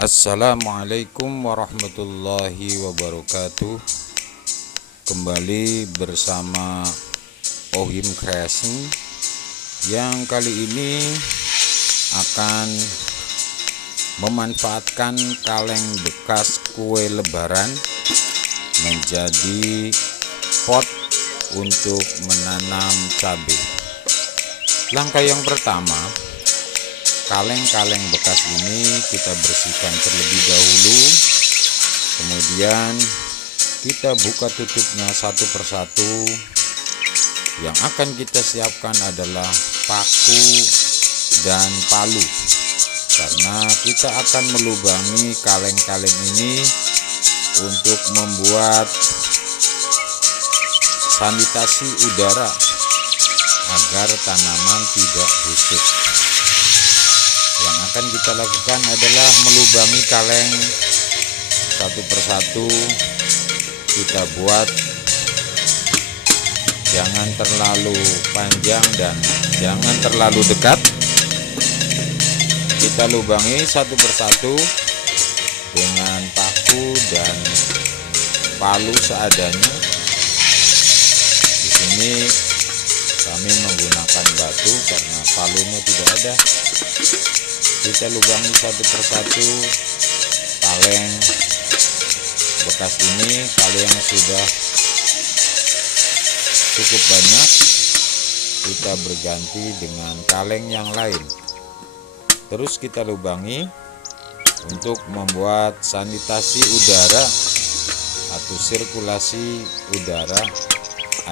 Assalamualaikum warahmatullahi wabarakatuh. Kembali bersama Ohim Creation yang kali ini akan memanfaatkan kaleng bekas kue lebaran menjadi pot untuk menanam cabai. Langkah yang pertama, kaleng-kaleng bekas ini kita bersihkan terlebih dahulu, kemudian kita buka tutupnya satu persatu. Yang akan kita siapkan adalah paku dan palu, karena kita akan melubangi kaleng-kaleng ini untuk membuat sanitasi udara agar tanaman tidak busuk. Yang akan kita lakukan adalah melubangi kaleng satu persatu. Kita buat jangan terlalu panjang dan jangan terlalu dekat. Kita lubangi satu persatu dengan paku dan palu seadanya. Di sini kami menggunakan batu karena palunya tidak ada. Kita lubangi satu persatu kaleng bekas ini. Kaleng yang sudah cukup banyak, kita berganti dengan kaleng yang lain. Terus kita lubangi untuk membuat sanitasi udara atau sirkulasi udara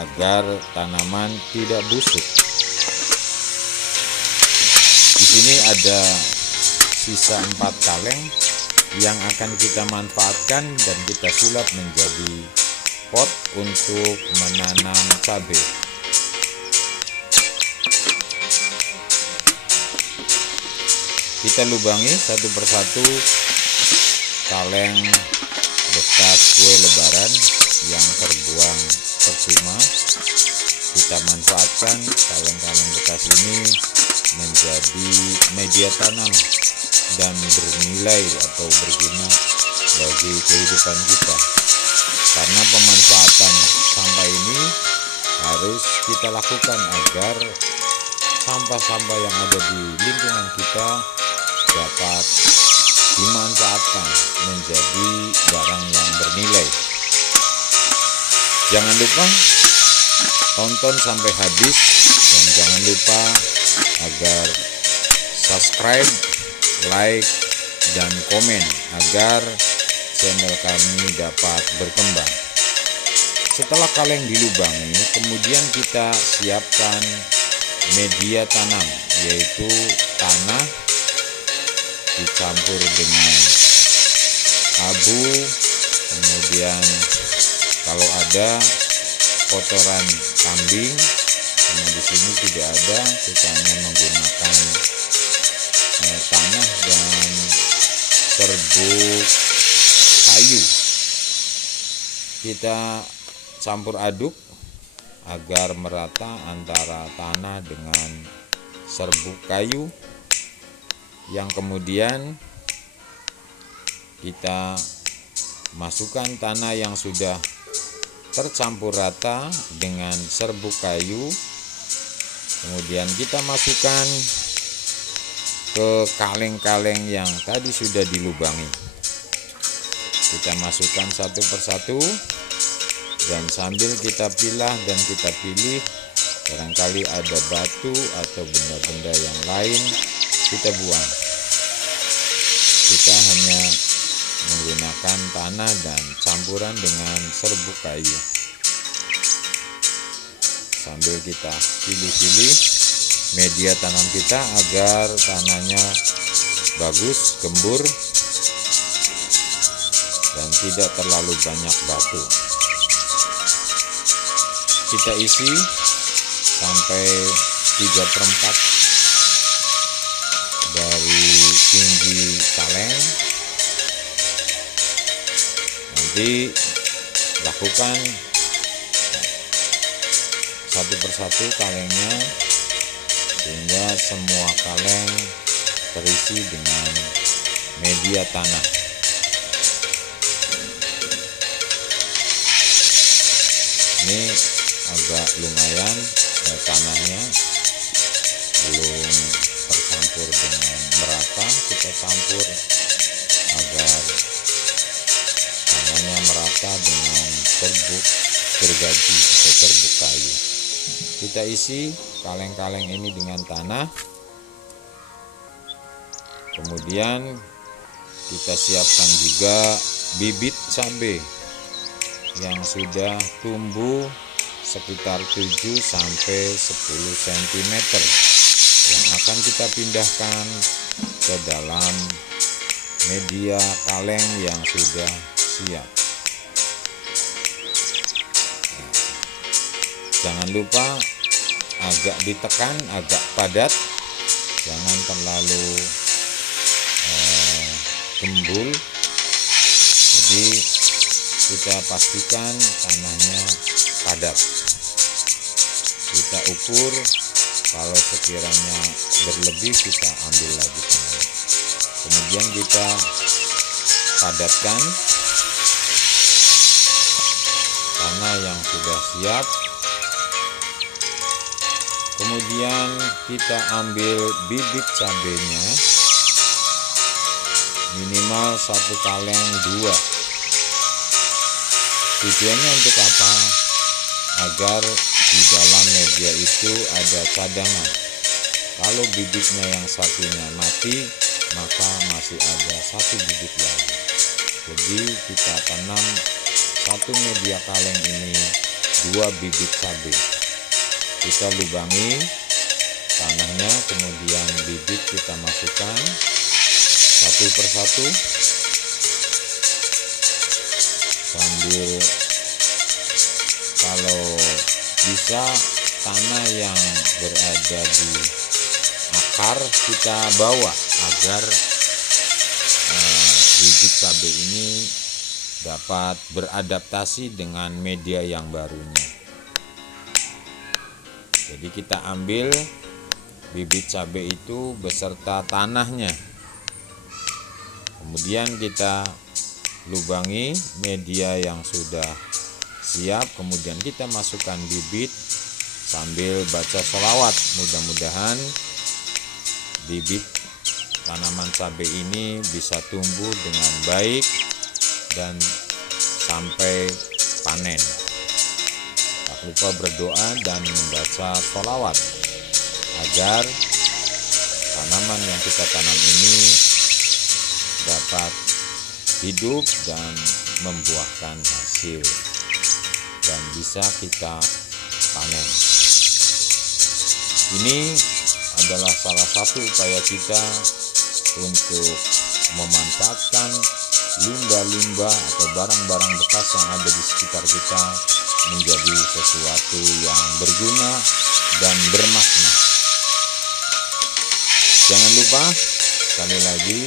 agar tanaman tidak busuk. Di sini ada sisa 4 kaleng yang akan kita manfaatkan dan kita sulap menjadi pot untuk menanam cabai. Kita lubangi satu persatu kaleng bekas kue lebaran yang terbuang percuma. Kita manfaatkan kaleng-kaleng bekas ini menjadi media tanam dan bernilai atau berguna bagi kehidupan kita. Karena pemanfaatan sampah ini harus kita lakukan agar sampah-sampah yang ada di lingkungan kita dapat dimanfaatkan menjadi barang yang bernilai. Jangan lupa tonton sampai habis dan jangan lupa agar subscribe, like, dan komen agar channel kami dapat berkembang. Setelah kaleng dilubangi, kemudian kita siapkan media tanam, yaitu tanah dicampur dengan abu, kemudian kalau ada kotoran kambing, karena di sini tidak ada, kita hanya menggunakan tanah dan serbuk kayu. Kita campur aduk agar merata antara tanah dengan serbuk kayu, yang kemudian kita masukkan tanah yang sudah tercampur rata dengan serbuk kayu. Kemudian kita masukkan ke kaleng-kaleng yang tadi sudah dilubangi. Kita masukkan satu persatu dan sambil kita pilah dan kita pilih, barangkali ada batu atau benda-benda yang lain, kita buang. Kita hanya menggunakan tanah dan campuran dengan serbuk kayu. Sambil kita pilih-pilih media tanam kita agar tanahnya bagus, gembur, dan tidak terlalu banyak batu. Kita isi sampai 3/4 dari tinggi kaleng. Nanti lakukan satu persatu kalengnya sehingga semua kaleng terisi dengan media tanah. Ini agak lumayan tanahnya belum tercampur dengan merata. Kita campur agar tanahnya merata dengan serbuk gergaji atau serbuk kayu. Kita isi kaleng-kaleng ini dengan tanah. Kemudian kita siapkan juga bibit cabai yang sudah tumbuh sekitar 7 sampai 10 cm yang akan kita pindahkan ke dalam media kaleng yang sudah siap. Jangan lupa agak ditekan, agak padat, jangan terlalu gembul. Jadi kita pastikan tanahnya padat. Kita ukur, kalau sekiranya berlebih kita ambil lagi tanah. Kemudian kita padatkan tanah yang sudah siap. Kemudian kita ambil bibit cabenya, minimal 1 kaleng 2. Tujuannya untuk apa? Agar di dalam media itu ada cadangan. Kalau bibitnya yang satunya mati, maka masih ada 1 bibit lagi. Jadi kita tanam 1 media kaleng ini 2 bibit cabai. Kita lubangi tanahnya, kemudian bibit kita masukkan satu persatu sambil, kalau bisa tanah yang berada di akar kita bawa agar bibit cabai ini dapat beradaptasi dengan media yang barunya. Jadi kita ambil bibit cabai itu beserta tanahnya. Kemudian kita lubangi media yang sudah siap, kemudian kita masukkan bibit sambil baca sholawat. Mudah-mudahan bibit tanaman cabai ini bisa tumbuh dengan baik dan sampai panen. Tak lupa berdoa dan membaca sholawat agar tanaman yang kita tanam ini dapat hidup dan membuahkan hasil dan bisa kita panen. Ini adalah salah satu upaya kita untuk memanfaatkan limbah-limbah atau barang-barang bekas yang ada di sekitar kita menjadi sesuatu yang berguna dan bermakna. Jangan lupa sekali lagi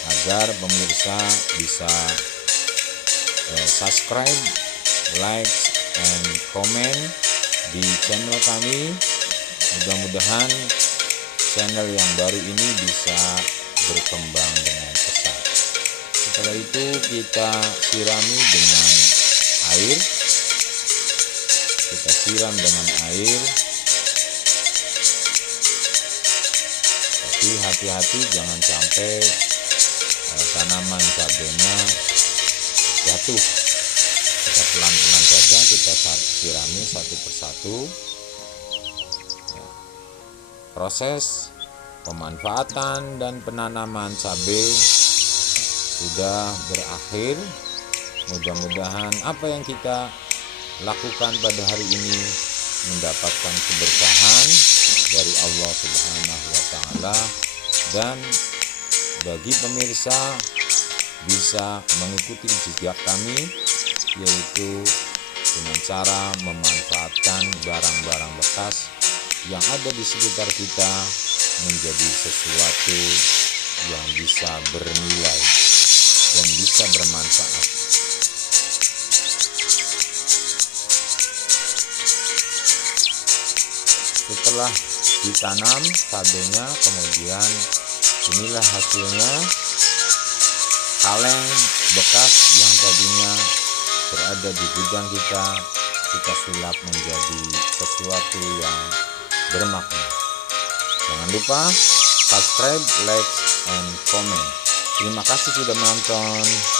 agar pemirsa bisa subscribe, like, and comment di channel kami. Mudah-mudahan channel yang baru ini bisa berkembang dengan pesat. Setelah itu kita sirami dengan air. Kita siram dengan air. Tapi hati-hati jangan sampai tanaman cabenya jatuh. Kita pelan-pelan saja kita sirami satu persatu. Proses pemanfaatan dan penanaman cabai sudah berakhir. Mudah-mudahan apa yang kita lakukan pada hari ini mendapatkan keberkahan dari Allah Subhanahu wa Ta'ala, dan bagi pemirsa bisa mengikuti jejak kami, yaitu dengan cara memanfaatkan barang-barang bekas yang ada di sekitar kita menjadi sesuatu yang bisa bernilai dan bisa bermanfaat. Setelah ditanam cabenya, kemudian inilah hasilnya. kaleng bekas yang tadinya berada di gudang kita sulap menjadi sesuatu yang bermakna. Jangan lupa subscribe, like, and comment. Terima kasih sudah menonton.